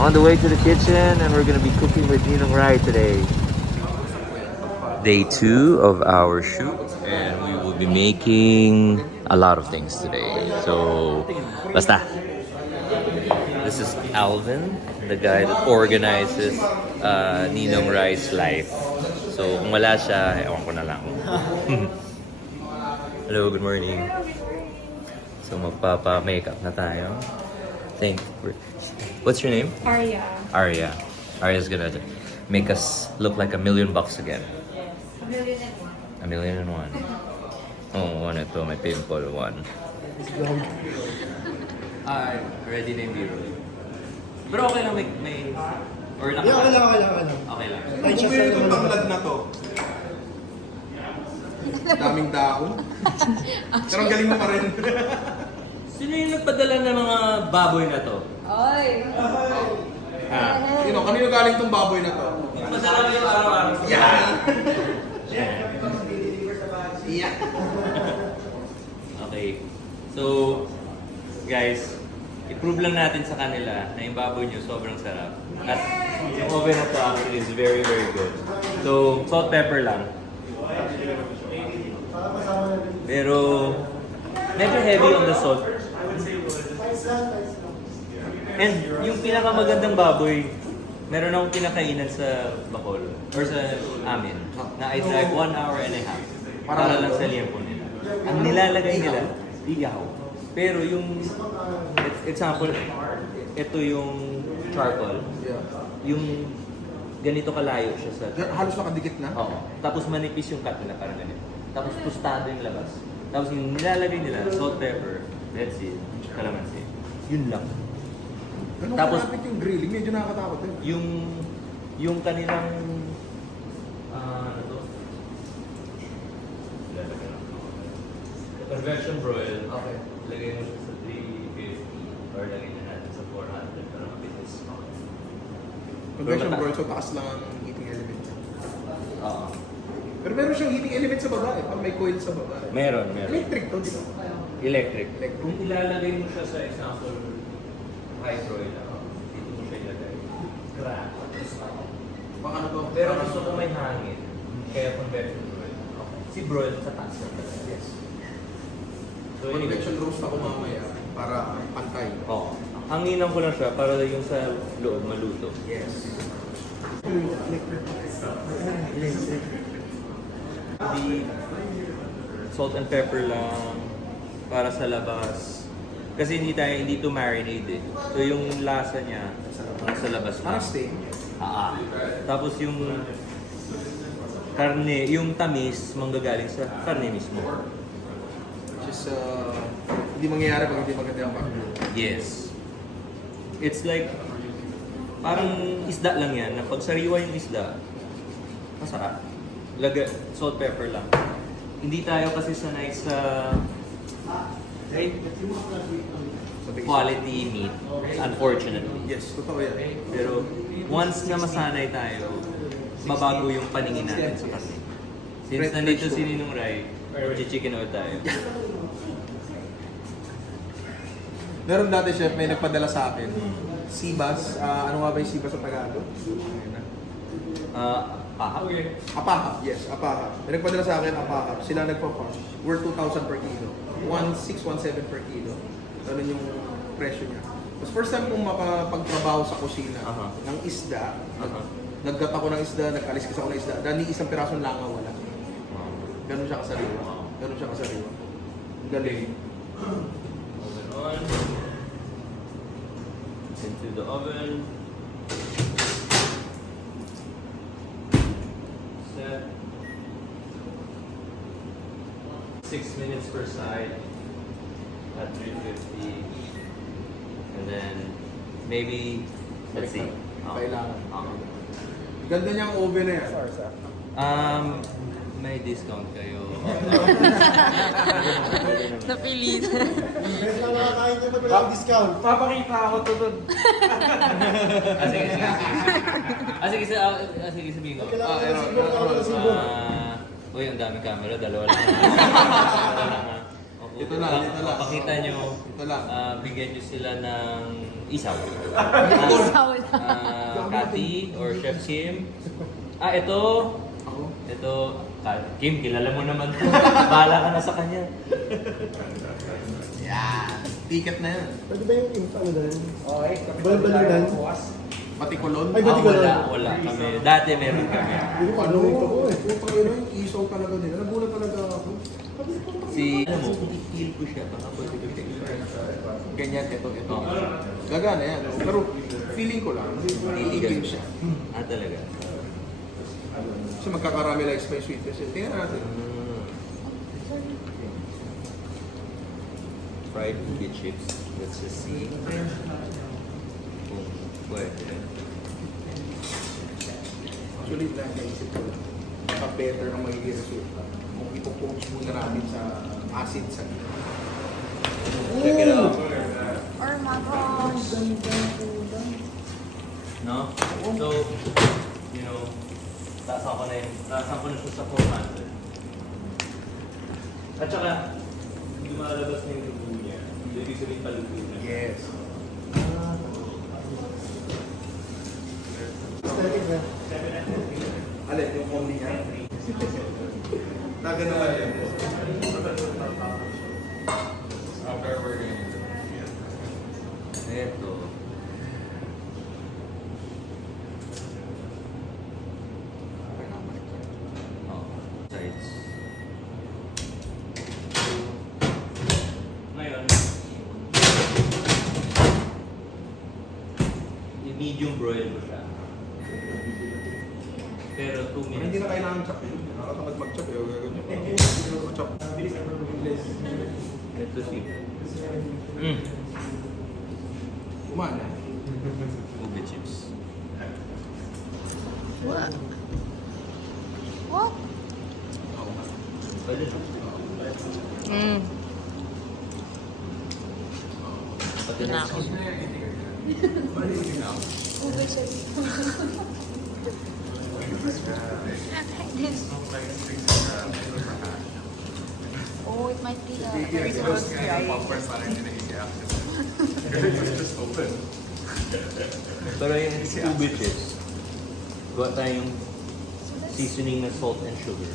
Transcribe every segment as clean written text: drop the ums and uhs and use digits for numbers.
On the way to the kitchen, and we're gonna be cooking with Ninong Rai today. Day 2 of our shoot, and we will be making a lot of things today. So, basta. This is Alvin, the guy that organizes Ninong Rai's life. So, kung wala siya, ewan ko na lang. Hello, good morning. So, magpapa-makeup na tayo. What's your name? Arya. Arya. Arya's gonna make us look like $1 million again. $1 million and one. Oh, one ito. May pimple. One. Ready na yung B-roll. Pero okay lang may... Or naka... Okay lang. Okay lang. Ay, siya sa itong tanglad na to. Daming dahon. Pero ang galing mo pa rin. Sino yung nagpadala ng mga baboy na to? Oy! Kanino galing tong baboy na to? Nagpadala mo yung araw-araw. Yeah. Okay. So, guys, i-prove lang natin sa kanila na yung baboy nyo sobrang sarap. At yung oven na to actually is very, very good. So, salt, pepper lang. Pero, medyo heavy on the salt. And yung pinakamagandang baboy, meron akong kinakainan sa Bacol or sa amin na I drive 1 hour and a half para lang sa liempo nila. Ang nilalagay nila, iyaw. Pero yung, example, ito yung charcoal. Yung ganito kalayo siya sa... Halos nakadikit na? Oo. Tapos manipis yung cut nila, parang ganito. Tapos tostado yung labas. Tapos yung nilalagay nila, salt, pepper, red seed, calamansi. Yun lang. Ganun Tapos- kalapit yung grilling, medyo nakakatakot din. Yung kanilang... ano to? Convection broil. Okay. Lagay mo siya sa 350 or lagay na natin sa 400 para mabilis. Convection broil, so taas lang ang heating element niya. Oo. Pero meron siyang heating element sa baba eh. Pag may coil sa baba. Meron. Electric to, di ba? Electric. Electric. Kung ilalagay mo siya sa example, high broil, dito mo siya ilagay. Crack. Baka ano to? Pero gusto ko may hangin. Kaya convection broil. Si broil sa taas na talaga. Yes. So anyway. Convection roast ako mamaya para pantay. Oo. Hanginan ko lang siya para yung sa loob maluto. Yes. Di salt and pepper lang para sa labas. Kasi hindi to marinade eh. So yung lasa niya nasa labas pa. Parang steak. Tapos yung karne, yung tamis manggagaling sa karne mismo. Which is, hindi mangyayari pag hindi maganda ang pagkain. Yes. It's like parang isda lang yan. Na pag sariwa yung isda, masarap. Salt, pepper lang. Hindi tayo kasi sanay sa quality meat, unfortunately. Yes, totoo yan. Pero once na masanay tayo, mabago yung paningin natin sa karne. Since nandito si Ninong Rai, chicken ulit tayo. Meron dati, chef, may nagpadala sa akin. Sibas. Ano nga ba yung sibas sa Tagalog? Pahap? Apahap. Yes, apahap. May nagpadala sa akin, apahap. Sila nagpa-farm. Worth 2,000 per kilo. 1,617 per kilo. Ganun yung presyo niya. Tapos first time kong makapagtrabaho sa kusina ng isda. Naggat ako ng isda, nag-aliskis ako ng isda. Dahil isang pirasong langaw wala. Ganun siya kasariwa. Galing. Oven on. Into the oven. Set. 6 minutes per side at 350. And then maybe, let's see. Kailangan. Ganda niyang oven na yan. May discount kayo. Napilit. Best na nakakain niya pag walang discount. Papakita ako to dun. Sige, sabihin ko. Kailangan Uy, ang daming camera, dalawa lang. Ako, Dito lang, dito lang. Pakita nyo, Ito lang. bigyan nyo sila ng isaw. Isaw lang. Kati or Chef Kim. Ito. Ako? Ito, Kim, kilala mo naman to. Bahala ka na sa kanya. Yan. Ticket na yan. Pwede ba yung ano doon? Okay. Balbalikan? Patikulon? Ay, Batikulon. Wala kami. Dati meron kami. Hindi ko ano ito ko eh. Putang ina yung isaw talaga nila. Nagulat talaga ako. Alam mo, feel ko siya. Baka pwede ko Ganyan, ito. Gagana yan. Pero feeling ko lang, iigil siya. talaga. Kasi magkakaramelize pa yung sweet kasi. Tingnan natin. Fried ubi chips. Let's just see. Kung pwede. Actually, naisip ko lang. Baka better ang magiging resulta. Kung ipopoach muna natin sa acid sa Check it out. Oh my gosh. No? So, you know, taasan ko na siya sa 400. At saka, hindi malabas na yung dugo niya. Hindi sabihin paluto na. Yes. Alin, yung combi niya? Taga naman yan. Ito. Sides. Ngayon, i-medium broil mo siya. Pero 2 minutes. Hindi na kailangan chop yun. Nakakatamad mag-chop eh. Chop. Ito si Umana. ube chips. What? What? Pwede siya. Pati Na ako. Ube siya. Oh, it might be a very close Pero yung ube chips, gawa tayong seasoning na salt and sugar.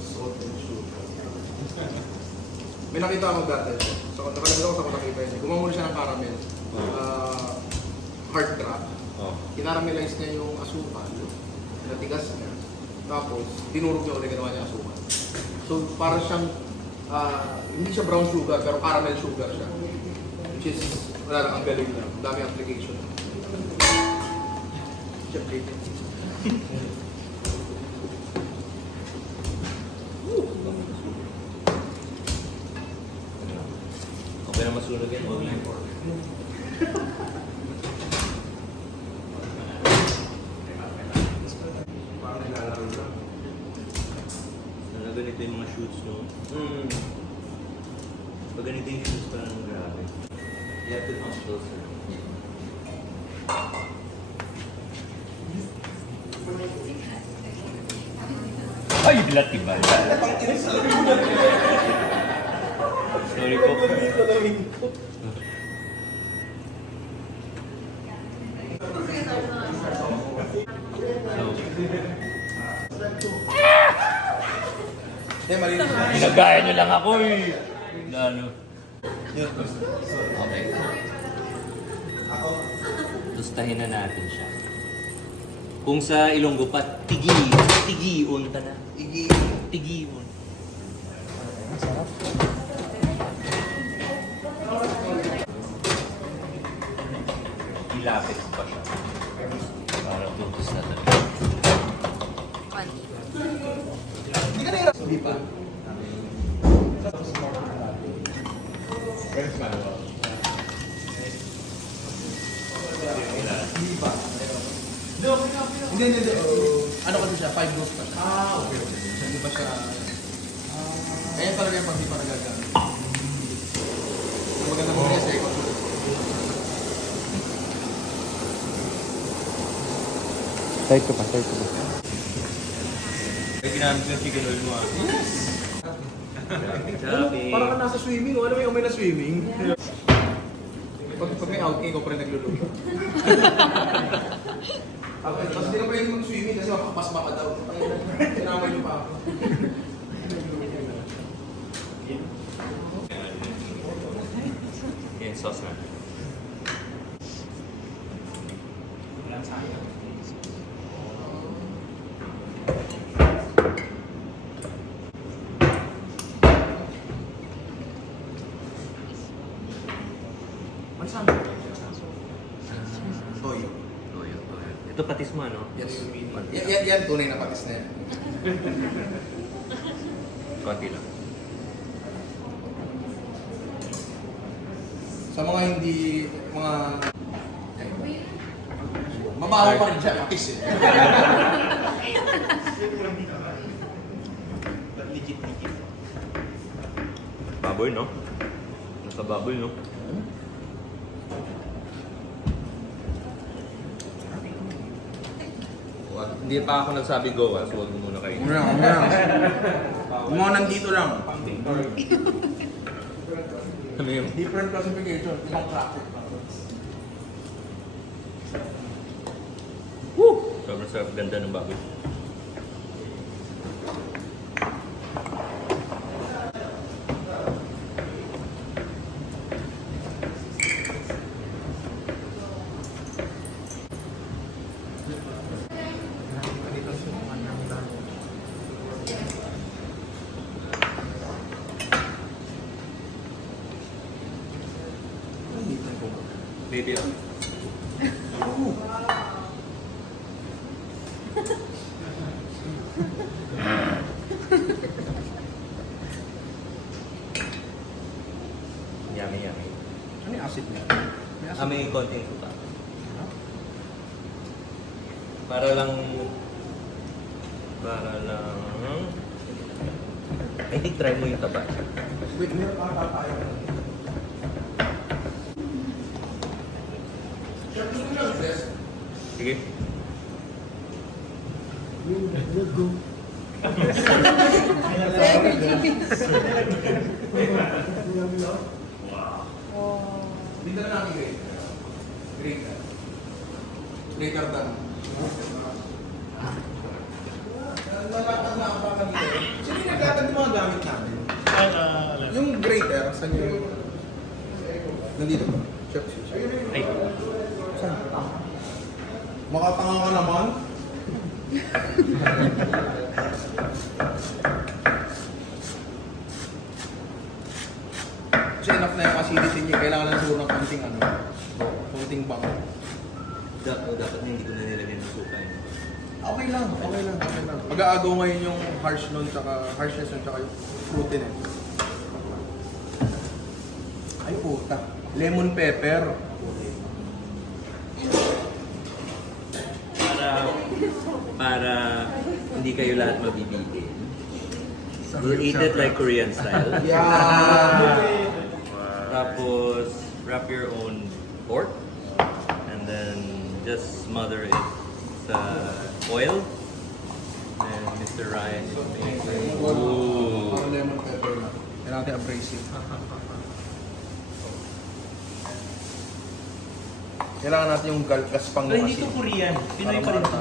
Salt and sugar. May nakita ako dati. So, nakalimutan ko sa kung nakita yun. Gumawa muna siya ng caramel. Hard crack. Oh. Kinaramelize niya yung asukal. Natigas niya. Tapos, dinurog niya ulit ginawa niya asukal. So, para siyang, hindi siya brown sugar, pero caramel sugar siya. Which is, wala lang, ang galing na. Dami application. Siya plated. Okay na masunog yan, huwag lang pork. Parang nilalaro lang. Ganito yung mga shoots, no? Pag ganito yung shoots, parang grabe. You have to come closer. Ay, bilat iba. Sorry po. Malinis na. Ginagaya nyo lang ako eh. Lalo. Okay. Tustahin na natin siya. Kung sa Ilonggo pa, tigion ta na. Tigion. Ilapit pa siya. Para tutos na talaga. Hindi ka nahirap. Hindi pa. Hindi pa. Hindi. Ano kasi siya? 5 ghosts pa siya. Okay. Hindi pa siya... Kaya talaga yung pag di pa nagagamit. Ang maganda mo rin sa ikot. Side ko pa. Ay, ginamit ko yung chicken oil mo ah. Choppy. Parang ka nasa swimming, alam mo yung may na swimming. Pag may outing, ikaw pa rin nagluluto. Tapos hindi na pwede mag-swimming kasi mapapasma ka daw. Sinamay niyo pa ako. Yan, sauce na. Toyo. Toyo. Ito patis mo, ano? Yes. Yan, tunay na patis na yan. Konti lang. Sa mga hindi, mga... Mabaho pa rin siya, patis eh. Legit. Baboy, no? Nasa baboy, no? Hindi pa ako nagsabi go, so huwag mo muna kayo. Mga nandito lang. Ano yung... Different classification, isang classic. Sobrang sarap, ganda ng baboy. Baby, oh. Yummy. Ano yung acid niya? May konting suka. Para lang... I think try mo yung taba. Wait, meron ata tayo. Chef, gusto mo lang zest? Sige. Dito na natin grater. Grater done. Nalatag na ang baka dito. Sige, naglatag yung mga gamit natin. Yung grater, saan yung... Nandito ba? Chef. Ay. Saan? Makatanga ka naman. Kasi enough na yung acidity niya. Kailangan lang siguro ng konting bango. Dapat hindi ko na nilagay ng suka yun. Okay lang. Mag-aagaw ngayon yung harshness nun, tsaka yung fruitiness. Ay puta. Lemon pepper. Para hindi kayo lahat mabibigin. We'll eat it like Korean style. Yeah. Tapos, wrap your own pork. And then, just smother it sa oil. And Mr. Ryan is making... Ooh. Parang lemon pepper na. Kailangan natin abrasive. Kailangan natin yung gaspang Pero hindi to Korean. Pinoy pa rin to.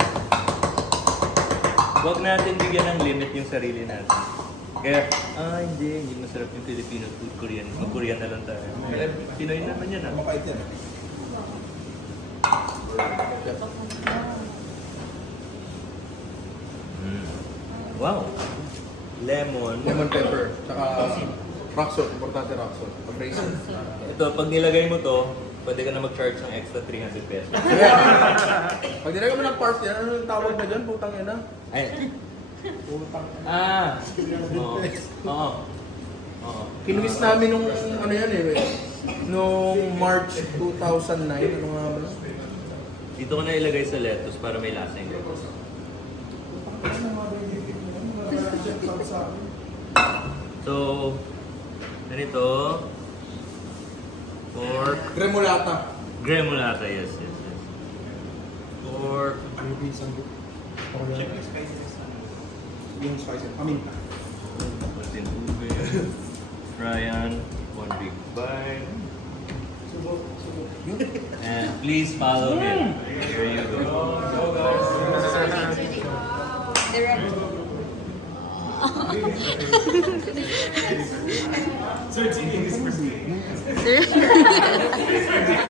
Huwag natin bigyan ng limit yung sarili natin. Kaya, hindi masarap yung Filipino food, Korean. Mag-Korean na lang tayo. Pinoy naman yan, Mapait yan. Wow! Lemon. Lemon pepper. Tsaka rock salt. Importante rock salt. Abrasive. Ito, pag nilagay mo to, pwede ka na mag-charge ng extra 300 pesos. Pag dinagay mo ng parts yan, ano yung tawag na dyan? Putang ina. Ay. Putang Oo. Kinuwis namin nung ano yan eh. Nung March 2009. Ano nga ba? Dito ko na ilagay sa lettuce para may lasing. So, ganito. Pork. Gremolata, yes. Pork. Yung spices. Paminta. Konting tubig. Ryan, one big bite. And please follow him. Here you go. Direct. Sir,